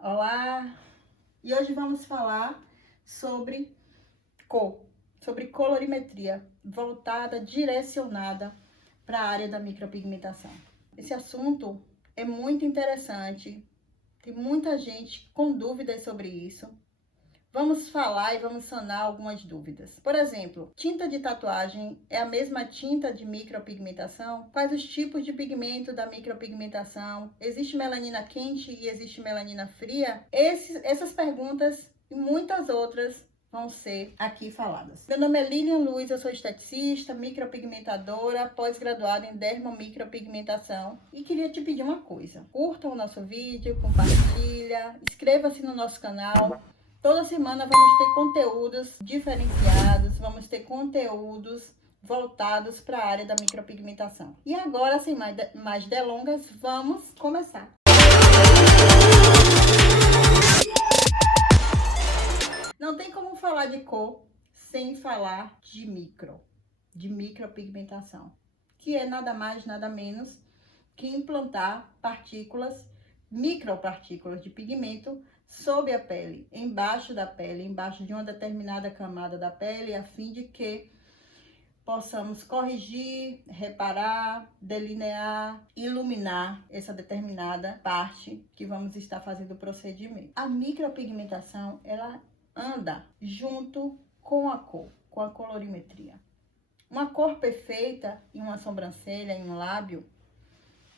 Olá! E hoje vamos falar sobre cor, sobre colorimetria voltada, direcionada para a área da micropigmentação. Esse assunto é muito interessante, tem muita gente com dúvidas sobre isso. Vamos falar e vamos sanar algumas dúvidas. Por exemplo, tinta de tatuagem é a mesma tinta de micropigmentação? Quais os tipos de pigmento da micropigmentação? Existe melanina quente e existe melanina fria? Essas perguntas e muitas outras vão ser aqui faladas. Meu nome é Lilian Luiz, eu sou esteticista, micropigmentadora, pós-graduada em dermomicropigmentação e queria te pedir uma coisa. Curta o nosso vídeo, compartilha, inscreva-se no nosso canal. Toda semana vamos ter conteúdos diferenciados, vamos ter conteúdos voltados para a área da micropigmentação. E agora, sem mais delongas, vamos começar. Não tem como falar de cor sem falar de micropigmentação, que é nada mais, nada menos que implantar micropartículas de pigmento sob a pele, embaixo da pele, embaixo de uma determinada camada da pele, a fim de que possamos corrigir, reparar, delinear, iluminar essa determinada parte que vamos estar fazendo o procedimento. A micropigmentação, ela anda junto com a cor, com a colorimetria. Uma cor perfeita em uma sobrancelha, em um lábio,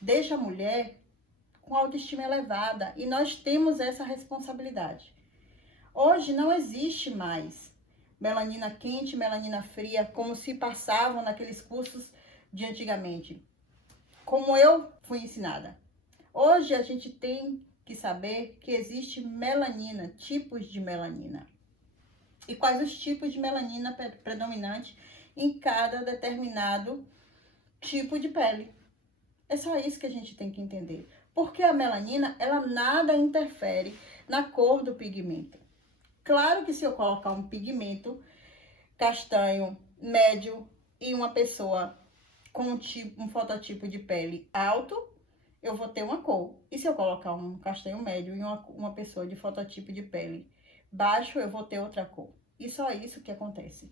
deixa a mulher com autoestima elevada, e nós temos essa responsabilidade. Hoje não existe mais melanina quente, melanina fria, como se passavam naqueles cursos de antigamente, como eu fui ensinada. Hoje a gente tem que saber que existe melanina, tipos de melanina, e quais os tipos de melanina predominantes em cada determinado tipo de pele. É só isso que a gente tem que entender. Porque a melanina, ela nada interfere na cor do pigmento. Claro que se eu colocar um pigmento castanho, médio, e uma pessoa com um fototipo de pele alto, eu vou ter uma cor. E se eu colocar um castanho médio e uma pessoa de fototipo de pele baixo, eu vou ter outra cor. E só isso que acontece.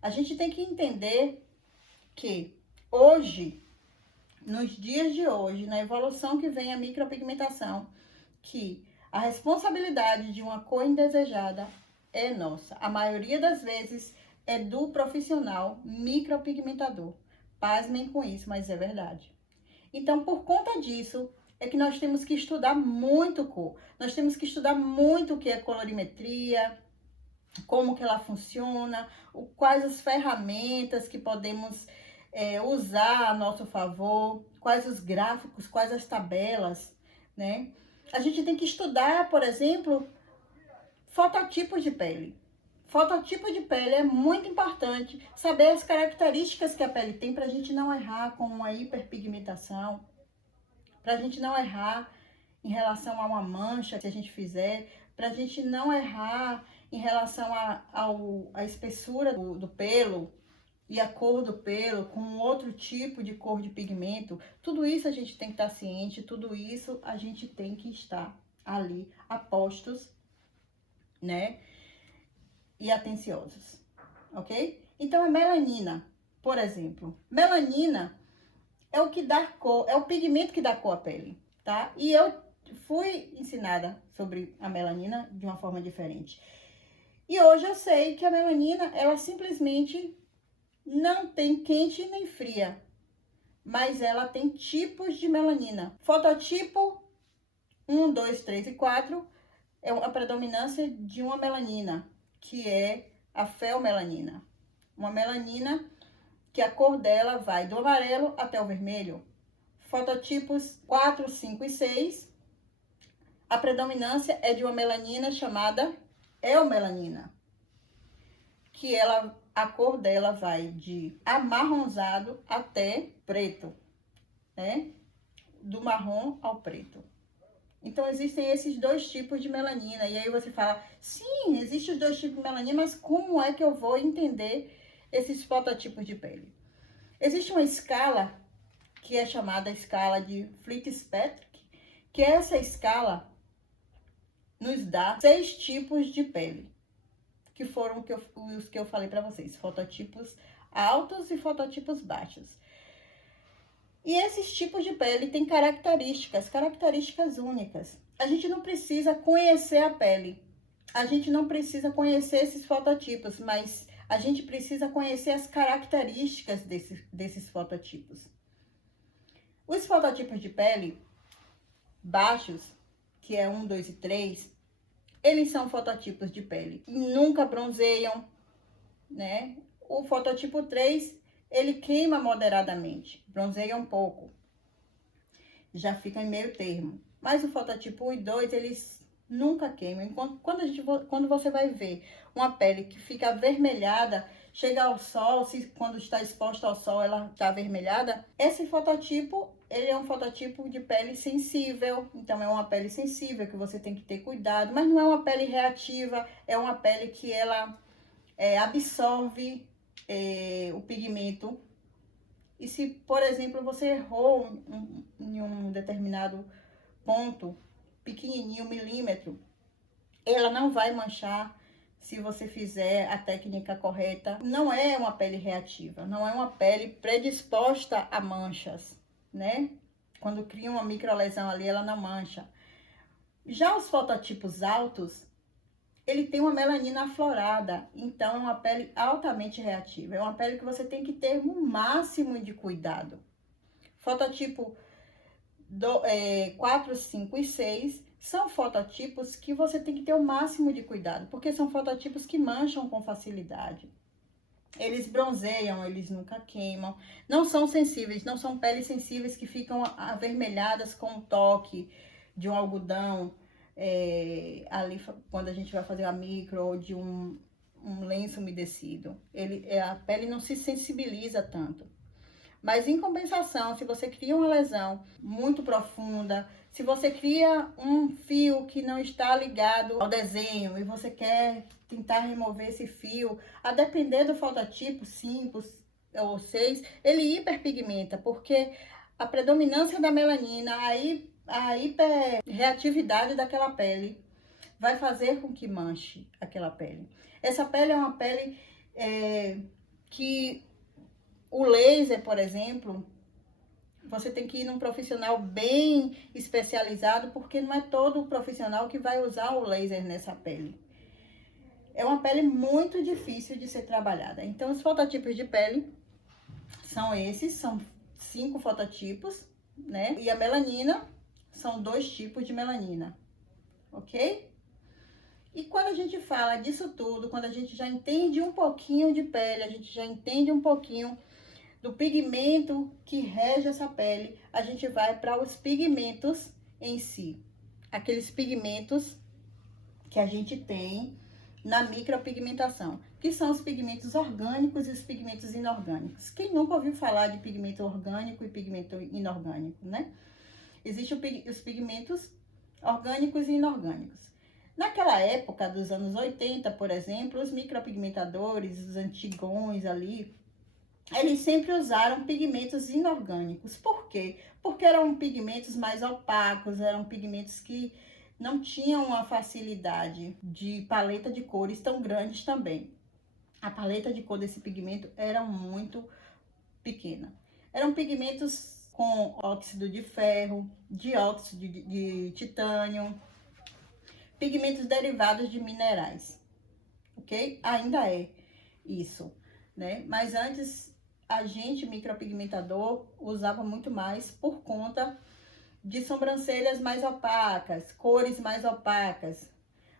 A gente tem que entender que hoje, nos dias de hoje, na evolução que vem a micropigmentação, que a responsabilidade de uma cor indesejada é nossa. A maioria das vezes é do profissional micropigmentador. Pasmem com isso, mas é verdade. Então, por conta disso, é que nós temos que estudar muito cor. Nós temos que estudar muito o que é colorimetria, como que ela funciona, quais as ferramentas que podemos usar a nosso favor, quais os gráficos, quais as tabelas, né? A gente tem que estudar, por exemplo, fototipos de pele. Fototipo de pele é muito importante, saber as características que a pele tem para a gente não errar com uma hiperpigmentação, para a gente não errar em relação a uma mancha que a gente fizer, para a gente não errar em relação à espessura do pelo e a cor do pelo com outro tipo de cor de pigmento. Tudo isso a gente tem que estar ciente, tudo isso a gente tem que estar ali a postos, né? E atenciosos, ok? Então a melanina, por exemplo, melanina é o que dá cor, é o pigmento que dá cor à pele, tá? E eu fui ensinada sobre a melanina de uma forma diferente. E hoje eu sei que a melanina, ela simplesmente não tem quente nem fria, mas ela tem tipos de melanina. Fototipo 1, 2, 3 e 4 é a predominância de uma melanina, que é a feomelanina. Uma melanina que a cor dela vai do amarelo até o vermelho. Fototipos 4, 5 e 6, a predominância é de uma melanina chamada eumelanina, que a cor dela vai de amarronzado até preto, né? Do marrom ao preto. Então, existem esses dois tipos de melanina. E aí você fala, sim, existem os dois tipos de melanina, mas como é que eu vou entender esses fototipos de pele? Existe uma escala que é chamada escala de Fitzpatrick, que essa escala, nos dá 6 tipos de pele, que foram os que eu falei para vocês, fototipos altos e fototipos baixos. E esses tipos de pele têm características únicas. A gente não precisa conhecer a pele, a gente não precisa conhecer esses fototipos, mas a gente precisa conhecer as características desses fototipos. Os fototipos de pele baixos, que é 1, 2 e 3, eles são fototipos de pele, nunca bronzeiam, né? O fototipo 3, ele queima moderadamente, bronzeia um pouco, já fica em meio termo. Mas o fototipo 1 e 2, eles nunca queimam. Quando você vai ver uma pele que fica avermelhada, chega ao sol, quando está exposta ao sol ela está avermelhada, esse fototipo, ele é um fototipo de pele sensível. Então é uma pele sensível que você tem que ter cuidado, mas não é uma pele reativa, é uma pele que ela absorve o pigmento. E se, por exemplo, você errou em um determinado ponto, pequenininho, milímetro, ela não vai manchar se você fizer a técnica correta. Não é uma pele reativa, não é uma pele predisposta a manchas, né? Quando cria uma microlesão ali, ela não mancha. Já os fototipos altos, ele tem uma melanina aflorada, então é uma pele altamente reativa. É uma pele que você tem que ter um máximo de cuidado. Fototipo 4, 5 e 6 são fototipos que você tem que ter o máximo de cuidado, porque são fototipos que mancham com facilidade. Eles bronzeiam, eles nunca queimam, não são sensíveis, não são peles sensíveis que ficam avermelhadas com o toque de um algodão, ali quando a gente vai fazer a micro, ou de um lenço umedecido. A pele não se sensibiliza tanto. Mas em compensação, se você cria uma lesão muito profunda, se você cria um fio que não está ligado ao desenho e você quer tentar remover esse fio, a depender do fototipo 5 ou 6, ele hiperpigmenta, porque a predominância da melanina, a hiperreatividade daquela pele vai fazer com que manche aquela pele. Essa pele é uma pele que o laser, por exemplo, você tem que ir num profissional bem especializado, porque não é todo profissional que vai usar o laser nessa pele. É uma pele muito difícil de ser trabalhada. Então, os fototipos de pele são esses, são 5 fototipos, né? E a melanina, são 2 tipos de melanina, ok? E quando a gente fala disso tudo, quando a gente já entende um pouquinho de pele, a gente já entende um pouquinho do pigmento que rege essa pele, a gente vai para os pigmentos em si. Aqueles pigmentos que a gente tem na micropigmentação, que são os pigmentos orgânicos e os pigmentos inorgânicos. Quem nunca ouviu falar de pigmento orgânico e pigmento inorgânico, né? Existem os pigmentos orgânicos e inorgânicos. Naquela época dos anos 80, por exemplo, os micropigmentadores, os antigões ali, eles sempre usaram pigmentos inorgânicos. Por quê? Porque eram pigmentos mais opacos, eram pigmentos que não tinham uma facilidade de paleta de cores tão grandes também. A paleta de cor desse pigmento era muito pequena. Eram pigmentos com óxido de ferro, dióxido de titânio, pigmentos derivados de minerais, ok? Ainda é isso, né? Mas antes a gente, micropigmentador, usava muito mais por conta de sobrancelhas mais opacas, cores mais opacas.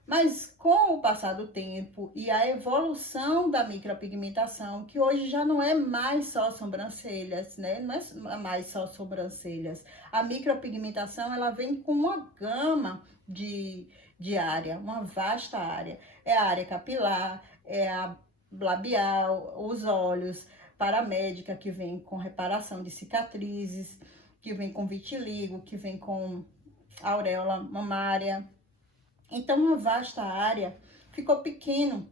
Mas com o passar do tempo e a evolução da micropigmentação, que hoje já não é mais só sobrancelhas, né? Não é mais só sobrancelhas. A micropigmentação, ela vem com uma gama de área, uma vasta área. É a área capilar, é a labial, os olhos, paramédica, que vem com reparação de cicatrizes, que vem com vitiligo, que vem com auréola mamária. Então, uma vasta área ficou pequeno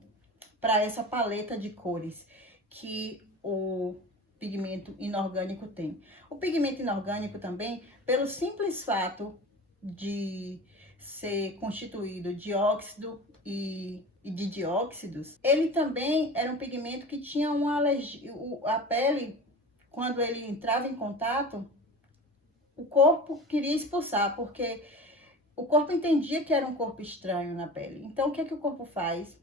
para essa paleta de cores que o pigmento inorgânico tem. O pigmento inorgânico também, pelo simples fato de ser constituído de óxido e de dióxidos, ele também era um pigmento que tinha uma alergia. A pele, quando ele entrava em contato, o corpo queria expulsar, porque o corpo entendia que era um corpo estranho na pele. Então, o que é que o corpo faz?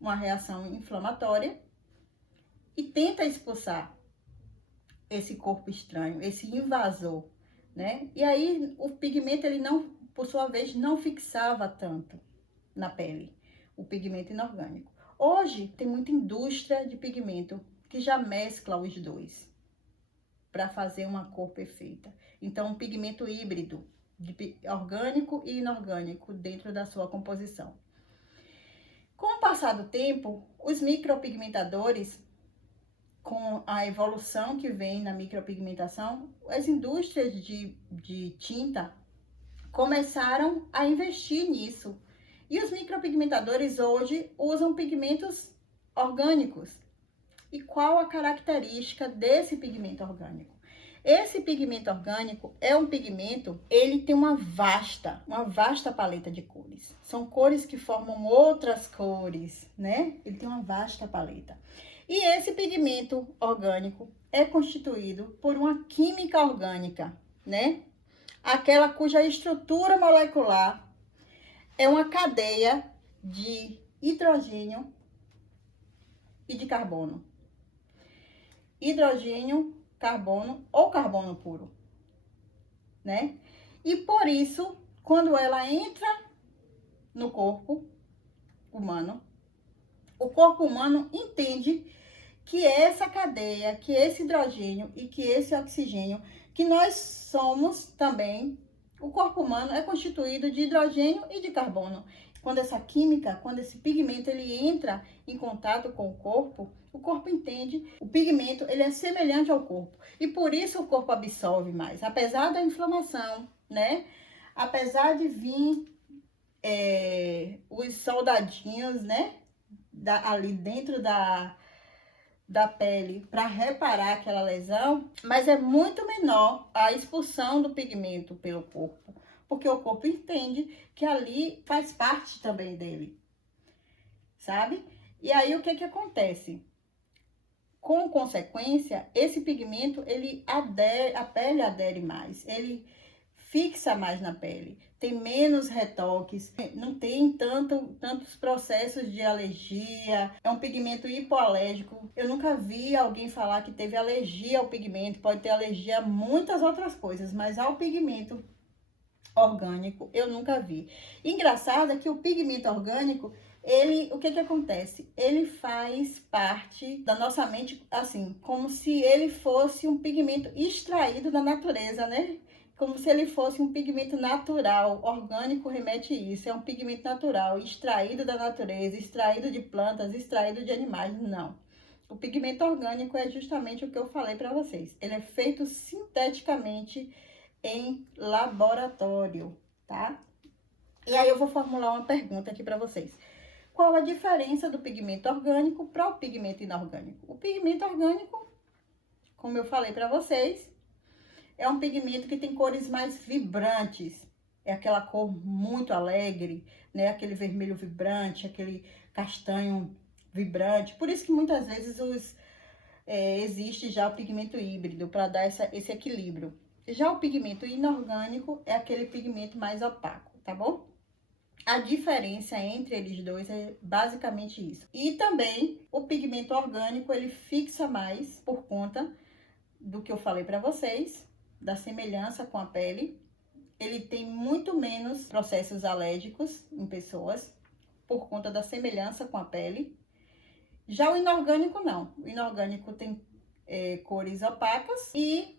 Uma reação inflamatória e tenta expulsar esse corpo estranho, esse invasor, né? E aí, o pigmento, ele não, por sua vez, não fixava tanto na pele, o pigmento inorgânico. Hoje, tem muita indústria de pigmento que já mescla os dois para fazer uma cor perfeita. Então, um pigmento híbrido, de orgânico e inorgânico dentro da sua composição. Com o passar do tempo, os micropigmentadores, com a evolução que vem na micropigmentação, as indústrias de tinta começaram a investir nisso. E os micropigmentadores hoje usam pigmentos orgânicos. E qual a característica desse pigmento orgânico? Esse pigmento orgânico é um pigmento, ele tem uma vasta paleta de cores. São cores que formam outras cores, né? Ele tem uma vasta paleta. E esse pigmento orgânico é constituído por uma química orgânica, né? Aquela cuja estrutura molecular é uma cadeia de hidrogênio e de carbono. Hidrogênio, carbono ou carbono puro, né? E por isso, quando ela entra no corpo humano, o corpo humano entende que essa cadeia, que esse hidrogênio e que esse oxigênio, que nós somos também, o corpo humano é constituído de hidrogênio e de carbono. Quando essa química, quando esse pigmento ele entra em contato com o corpo entende, o pigmento ele é semelhante ao corpo. E por isso o corpo absorve mais. Apesar da inflamação, né? Apesar de vir os soldadinhos, né? Ali dentro da pele para reparar aquela lesão, mas é muito menor a expulsão do pigmento pelo corpo, porque o corpo entende que ali faz parte também dele, sabe? E aí o que que acontece? Com consequência, esse pigmento, ele adere, a pele adere mais, ele fixa mais na pele, tem menos retoques, não tem tantos processos de alergia, é um pigmento hipoalérgico. Eu nunca vi alguém falar que teve alergia ao pigmento, pode ter alergia a muitas outras coisas, mas ao pigmento orgânico eu nunca vi. Engraçado é que o pigmento orgânico, o que que acontece? Ele faz parte da nossa mente, assim, como se ele fosse um pigmento extraído da natureza, né? Como se ele fosse um pigmento natural. Orgânico remete a isso, é um pigmento natural, extraído da natureza, extraído de plantas, extraído de animais. Não. O pigmento orgânico é justamente o que eu falei para vocês. Ele é feito sinteticamente em laboratório, tá? E aí eu vou formular uma pergunta aqui para vocês. Qual a diferença do pigmento orgânico para o pigmento inorgânico? O pigmento orgânico, como eu falei para vocês, é um pigmento que tem cores mais vibrantes. É aquela cor muito alegre, né? Aquele vermelho vibrante, aquele castanho vibrante. Por isso que muitas vezes existe já o pigmento híbrido para dar esse equilíbrio. Já o pigmento inorgânico é aquele pigmento mais opaco, tá bom? A diferença entre eles dois é basicamente isso. E também o pigmento orgânico, ele fixa mais por conta do que eu falei para vocês, da semelhança com a pele. Ele tem muito menos processos alérgicos em pessoas por conta da semelhança com a pele. Já o inorgânico não. O inorgânico tem cores opacas e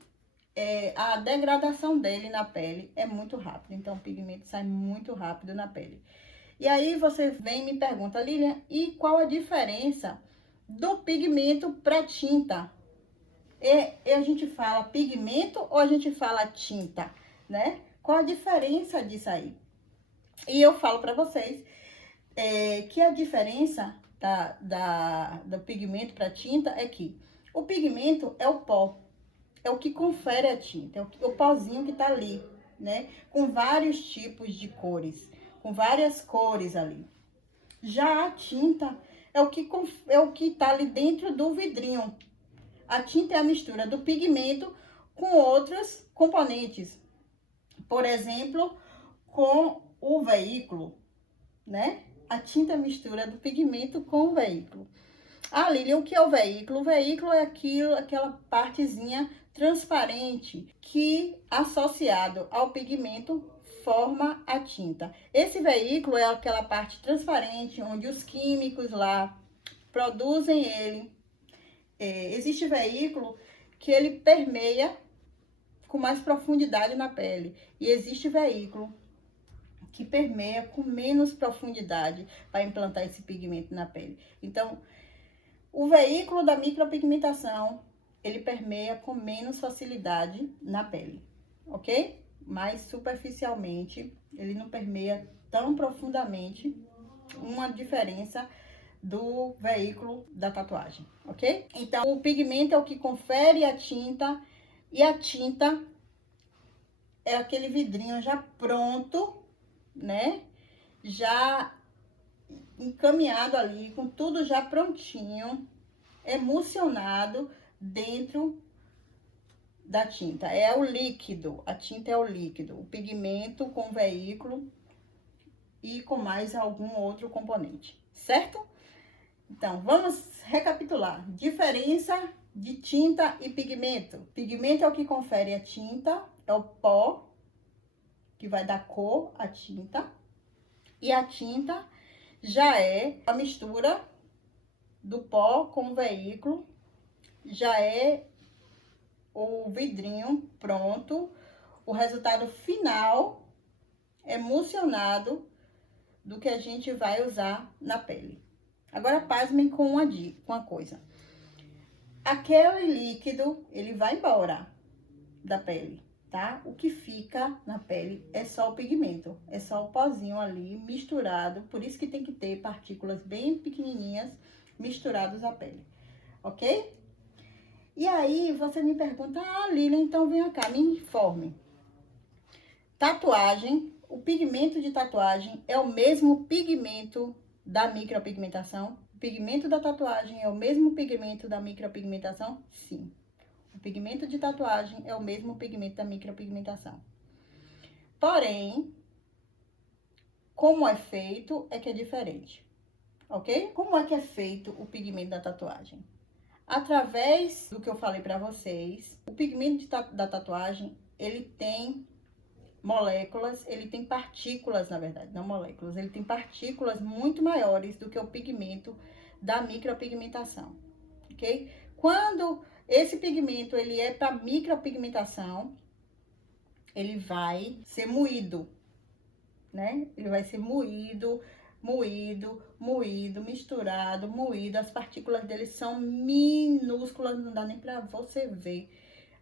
a degradação dele na pele é muito rápida. Então, o pigmento sai muito rápido na pele. E aí, você vem e me pergunta, Lilian, e qual a diferença do pigmento para tinta? E a gente fala pigmento ou a gente fala tinta, né? Qual a diferença disso aí? E eu falo para vocês que a diferença do pigmento para tinta é que o pigmento é o pó. É o que confere a tinta, é o pozinho que tá ali, né? Com vários tipos de cores, com várias cores ali. Já a tinta é o que tá ali dentro do vidrinho. A tinta é a mistura do pigmento com outros componentes. Por exemplo, com o veículo, né? A tinta é a mistura do pigmento com o veículo. Ah, Lilian, o que é o veículo? O veículo é aquela partezinha transparente que, associado ao pigmento, forma a tinta. Esse veículo é aquela parte transparente onde os químicos lá produzem ele. Existe veículo que ele permeia com mais profundidade na pele. E existe veículo que permeia com menos profundidade para implantar esse pigmento na pele. Então, o veículo da micropigmentação, ele permeia com menos facilidade na pele, ok? Mais superficialmente, ele não permeia tão profundamente, uma diferença do veículo da tatuagem, ok? Então, o pigmento é o que confere a tinta, e a tinta é aquele vidrinho já pronto, né? Já encaminhado ali, com tudo já prontinho, emulsionado dentro da tinta. É o líquido, a tinta é o líquido, o pigmento com veículo e com mais algum outro componente, certo? Então, vamos recapitular. Diferença de tinta e pigmento. Pigmento é o que confere a tinta, é o pó que vai dar cor à tinta. E a tinta já é a mistura do pó com o veículo, já é o vidrinho pronto, o resultado final emulsionado do que a gente vai usar na pele. Agora, pasmem com uma coisa. Aquele líquido, ele vai embora da pele, tá? O que fica na pele é só o pigmento, é só o pozinho ali misturado, por isso que tem que ter partículas bem pequenininhas misturadas à pele, ok? E aí, você me pergunta, Lilian, então vem cá, me informe. Tatuagem, o pigmento de tatuagem é o mesmo pigmento da micropigmentação? O pigmento da tatuagem é o mesmo pigmento da micropigmentação? Sim. O pigmento de tatuagem é o mesmo pigmento da micropigmentação. Porém, como é feito é que é diferente, ok? Como é que é feito o pigmento da tatuagem? Através do que eu falei para vocês, o pigmento da tatuagem, ele tem moléculas, ele tem partículas, na verdade, não moléculas, ele tem partículas muito maiores do que o pigmento da micropigmentação, ok? Quando esse pigmento, ele é para micropigmentação, ele vai ser moído, né? Ele vai ser moído, misturado, moído. As partículas dele são minúsculas, não dá nem para você ver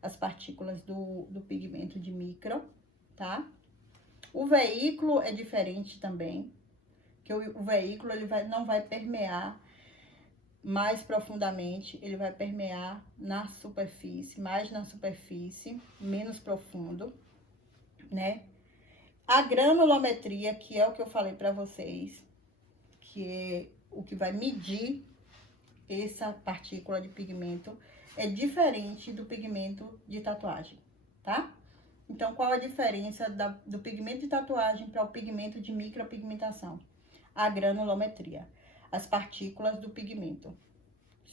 as partículas do pigmento de micro, tá? O veículo é diferente também, que o veículo ele não vai permear mais profundamente, ele vai permear na superfície, mais na superfície, menos profundo, né? A granulometria, que é o que eu falei para vocês, que é o que vai medir essa partícula de pigmento, é diferente do pigmento de tatuagem, tá? Então, qual a diferença do pigmento de tatuagem para o pigmento de micropigmentação? A granulometria, as partículas do pigmento,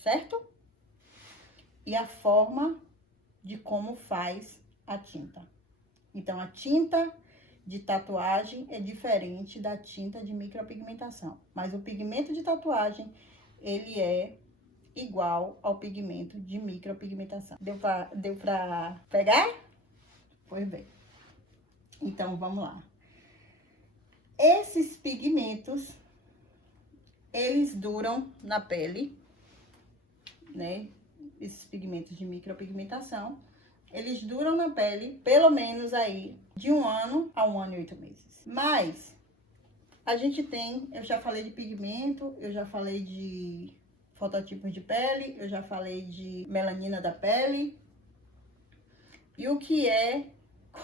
certo? E a forma de como faz a tinta. Então, a tinta de tatuagem é diferente da tinta de micropigmentação, mas o pigmento de tatuagem, ele é igual ao pigmento de micropigmentação. Deu pra pegar? Pois bem. Então, vamos lá. Esses pigmentos, eles duram na pele, né? Esses pigmentos de micropigmentação, eles duram na pele pelo menos aí de 1 ano a 1 ano e 8 meses. Mas a gente tem, eu já falei de pigmento, eu já falei de fototipos de pele, eu já falei de melanina da pele. E o que é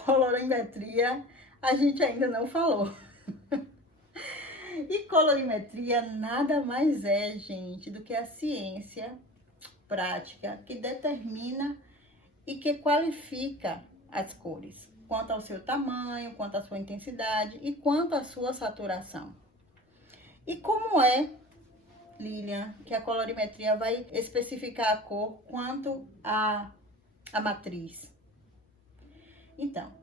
colorimetria a gente ainda não falou. E colorimetria nada mais é, gente, do que a ciência prática que determina e que qualifica as cores, quanto ao seu tamanho, quanto à sua intensidade e quanto à sua saturação. E como é, Lilian, que a colorimetria vai especificar a cor quanto à matriz? Então,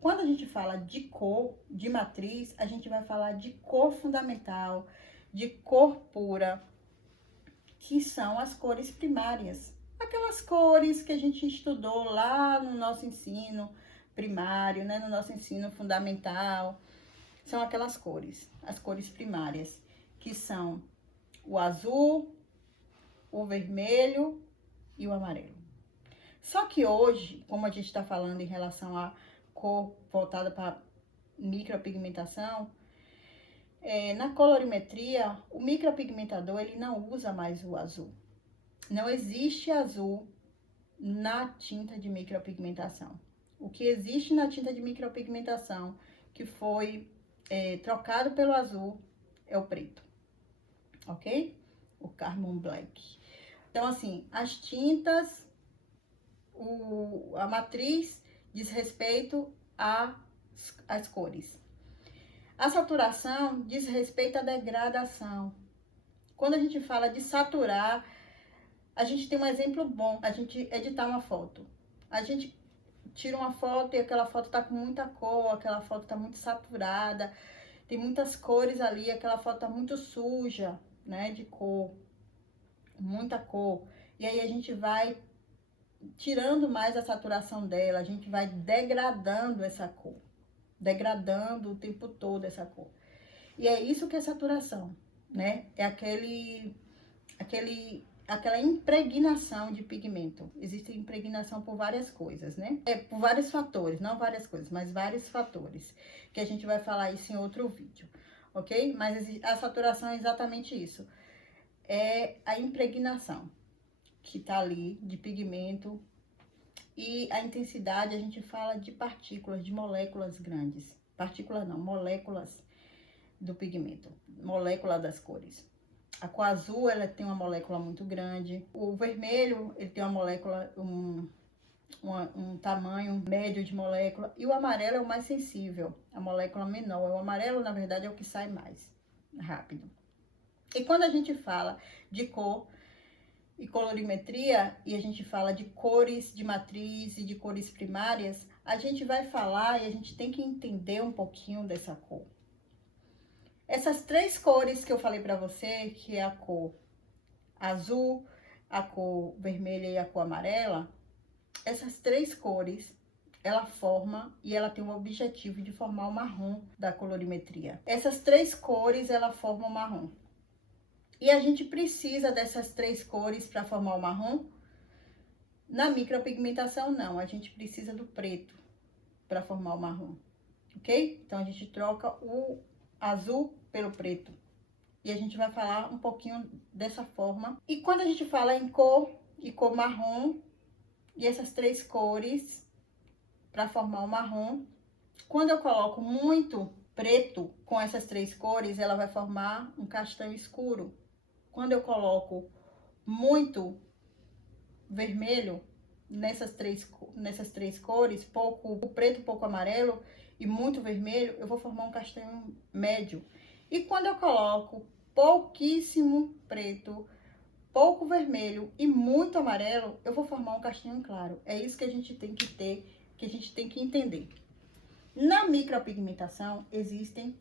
quando a gente fala de cor, de matriz, a gente vai falar de cor fundamental, de cor pura, que são as cores primárias. Aquelas cores que a gente estudou lá no nosso ensino primário, né, no nosso ensino fundamental. São aquelas cores, as cores primárias, que são o azul, o vermelho e o amarelo. Só que hoje, como a gente está falando em relação à cor voltada para micropigmentação, na colorimetria, o micropigmentador ele não usa mais o azul. Não existe azul na tinta de micropigmentação. O que existe na tinta de micropigmentação que foi trocado pelo azul é o preto, ok? O Carbon Black. Então, assim, as tintas, a matriz diz respeito às cores. A saturação diz respeito à degradação. Quando a gente fala de saturar, a gente tem um exemplo bom, a gente editar uma foto. A gente tira uma foto e aquela foto tá com muita cor, aquela foto tá muito saturada, tem muitas cores ali, aquela foto tá muito suja, né, de cor, muita cor. E aí a gente vai tirando mais a saturação dela, a gente vai degradando essa cor, degradando o tempo todo essa cor. E é isso que é saturação, né? É aquela impregnação de pigmento. Existe impregnação por várias coisas, né? Por vários fatores, não várias coisas, mas vários fatores, que a gente vai falar isso em outro vídeo, ok? Mas a saturação é exatamente isso. É a impregnação que tá ali de pigmento. E a intensidade, a gente fala de partículas, de moléculas grandes. Partículas não, moléculas do pigmento, molécula das cores. A cor azul, ela tem uma molécula muito grande. O vermelho, ele tem uma molécula, um tamanho médio de molécula. E o amarelo é o mais sensível, a molécula menor. O amarelo, na verdade, é o que sai mais rápido. E quando a gente fala de cor e colorimetria, e a gente fala de cores de matriz e de cores primárias, a gente vai falar e a gente tem que entender um pouquinho dessa cor. Essas três cores que eu falei para você, que é a cor azul, a cor vermelha e a cor amarela, essas três cores, ela forma e ela tem o objetivo de formar o marrom da colorimetria. Essas três cores, ela forma o marrom. E a gente precisa dessas três cores para formar o marrom? Na micropigmentação, não. A gente precisa do preto para formar o marrom, ok? Então, a gente troca o azul pelo preto. E a gente vai falar um pouquinho dessa forma. E quando a gente fala em cor e cor marrom, e essas três cores para formar o marrom, quando eu coloco muito preto com essas três cores, ela vai formar um castanho escuro. Quando eu coloco muito vermelho nessas três cores, pouco preto, pouco amarelo e muito vermelho, eu vou formar um castanho médio. E quando eu coloco pouquíssimo preto, pouco vermelho e muito amarelo, eu vou formar um castanho claro. É isso que a gente tem que ter, que a gente tem que entender. Na micropigmentação, existem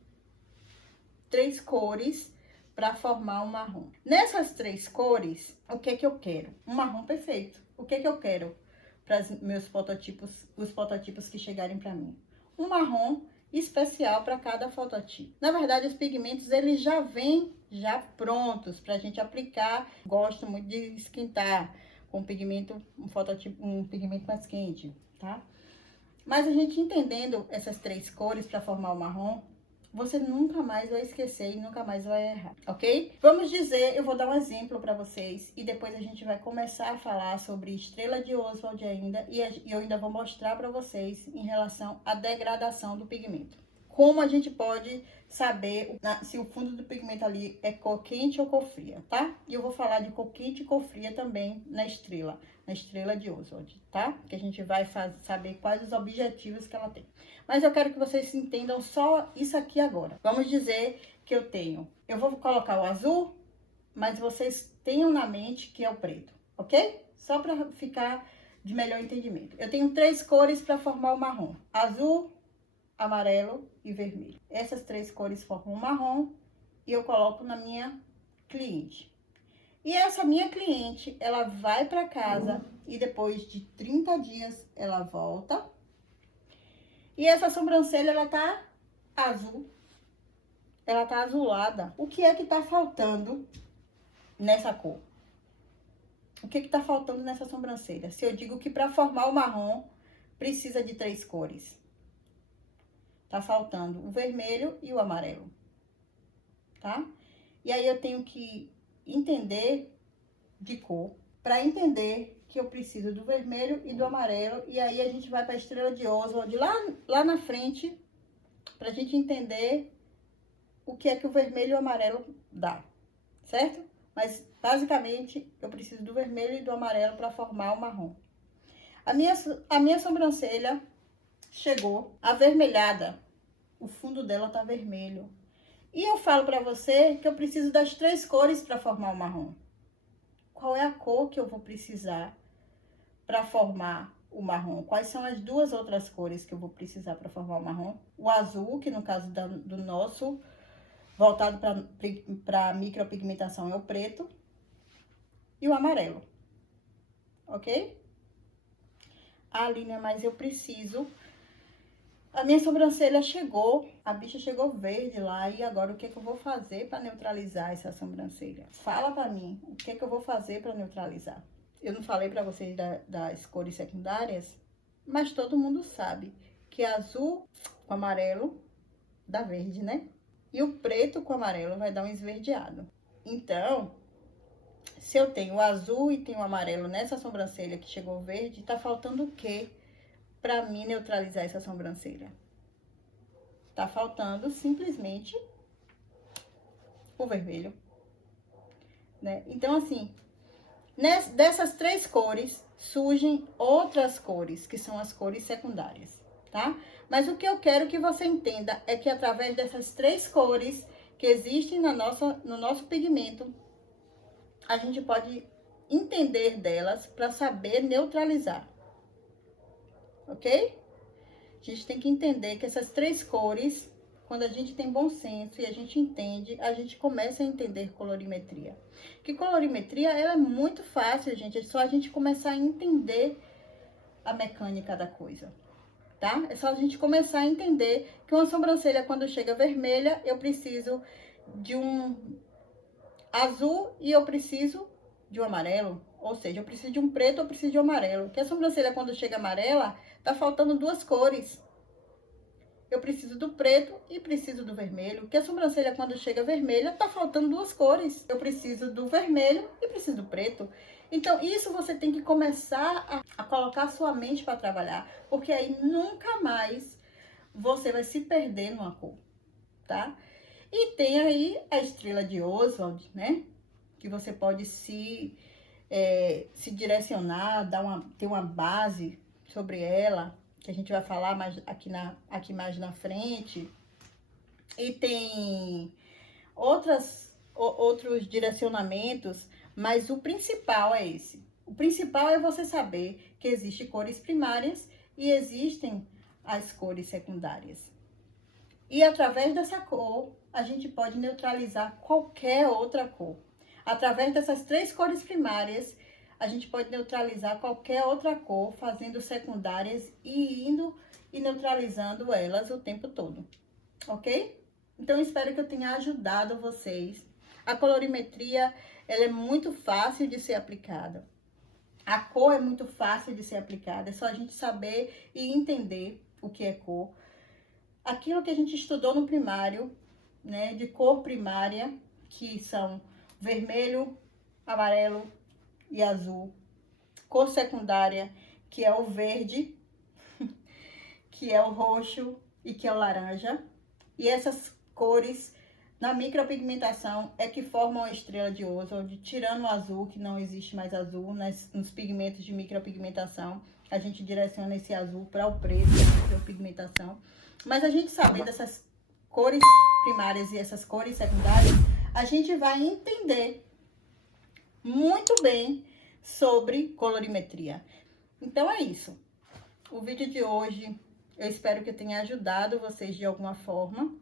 três cores para formar um marrom. Nessas três cores, o que que eu quero? Um marrom perfeito. O que que eu quero para meus fototipos, os fototipos que chegarem para mim? Um marrom especial para cada fototipo. Na verdade, os pigmentos, eles já vêm já prontos para a gente aplicar. Gosto muito de esquentar com pigmento, um pigmento mais quente, tá? Mas a gente entendendo essas três cores para formar o marrom, você nunca mais vai esquecer e nunca mais vai errar, ok? Vamos dizer, eu vou dar um exemplo para vocês e depois a gente vai começar a falar sobre estrela de Oswald ainda e eu ainda vou mostrar para vocês em relação à degradação do pigmento. Como a gente pode saber se o fundo do pigmento ali é cor quente ou cor fria, tá? E eu vou falar de cor quente e cor fria também na estrela de Oswald, tá? Que a gente vai saber quais os objetivos que ela tem. Mas eu quero que vocês entendam só isso aqui agora. Vamos dizer que eu vou colocar o azul, mas vocês tenham na mente que é o preto, ok? Só para ficar de melhor entendimento. Eu tenho 3 cores para formar o marrom: azul, amarelo e vermelho. Essas 3 cores formam o marrom e eu coloco na minha cliente. E essa minha cliente, ela vai para casa e depois de 30 dias ela volta. E essa sobrancelha, ela tá azul. Ela tá azulada. O que é que tá faltando nessa cor? O que é que tá faltando nessa sobrancelha? Se eu digo que para formar o marrom, precisa de 3 cores. Tá faltando o vermelho e o amarelo, tá? E aí eu tenho que entender de cor, para entender que eu preciso do vermelho e do amarelo. E aí a gente vai para a estrela de Oswald lá na frente, pra gente entender o que é que o vermelho e o amarelo dá, certo? Mas basicamente eu preciso do vermelho e do amarelo para formar o marrom. A minha sobrancelha chegou avermelhada, o fundo dela tá vermelho. E eu falo para você que eu preciso das 3 cores para formar o marrom. Qual é a cor que eu vou precisar para formar o marrom? Quais são as 2 outras cores que eu vou precisar para formar o marrom? O azul, que no caso do nosso, voltado para micropigmentação, é o preto. E o amarelo, ok? Ah, Aline, mas eu preciso... A minha sobrancelha chegou, a bicha chegou verde lá, e agora o que é que eu vou fazer para neutralizar essa sobrancelha? Fala para mim, o que é que eu vou fazer para neutralizar? Eu não falei para vocês das cores secundárias, mas todo mundo sabe que azul com amarelo dá verde, né? E o preto com amarelo vai dar um esverdeado. Então, se eu tenho o azul e tenho o amarelo nessa sobrancelha que chegou verde, tá faltando o quê para mim neutralizar essa sobrancelha? Tá faltando simplesmente o vermelho, né? Então, assim, dessas 3 cores, surgem outras cores, que são as cores secundárias, tá? Mas o que eu quero que você entenda é que através dessas 3 cores que existem no nosso pigmento, a gente pode entender delas para saber neutralizar, ok? A gente tem que entender que essas 3 cores, quando a gente tem bom senso e a gente entende, a gente começa a entender colorimetria. Que colorimetria, ela é muito fácil, gente. É só a gente começar a entender a mecânica da coisa, tá? É só a gente começar a entender que uma sobrancelha, quando chega vermelha, eu preciso de um azul e eu preciso de um amarelo. Ou seja, eu preciso de um preto, eu preciso de um amarelo. Que a sobrancelha, quando chega amarela, tá faltando 2 cores. Eu preciso do preto e preciso do vermelho. Que a sobrancelha, quando chega vermelha, tá faltando 2 cores. Eu preciso do vermelho e preciso do preto. Então, isso você tem que começar a colocar a sua mente para trabalhar. Porque aí nunca mais você vai se perder numa cor, tá? E tem aí a estrela de Oswald, né? Que você pode se direcionar, ter uma base sobre ela, que a gente vai falar aqui mais na frente. E tem outros direcionamentos, mas o principal é esse. O principal é você saber que existem cores primárias e existem as cores secundárias. E através dessa cor, a gente pode neutralizar qualquer outra cor. Através dessas 3 cores primárias, a gente pode neutralizar qualquer outra cor, fazendo secundárias e indo e neutralizando elas o tempo todo, ok? Então, espero que eu tenha ajudado vocês. A colorimetria, ela é muito fácil de ser aplicada. A cor é muito fácil de ser aplicada, é só a gente saber e entender o que é cor. aquilo que a gente estudou no primário, né, de cor primária, que são vermelho, amarelo e azul. Cor secundária, que é o verde, que é o roxo e que é o laranja. E essas cores na micropigmentação é que formam a estrela de Oswald, tirando o azul, que não existe mais azul, nos pigmentos de micropigmentação. A gente direciona esse azul para o preto da micropigmentação. Mas a gente sabendo essas cores primárias e essas cores secundárias, a gente vai entender muito bem sobre colorimetria. Então é isso. O vídeo de hoje, eu espero que eu tenha ajudado vocês de alguma forma.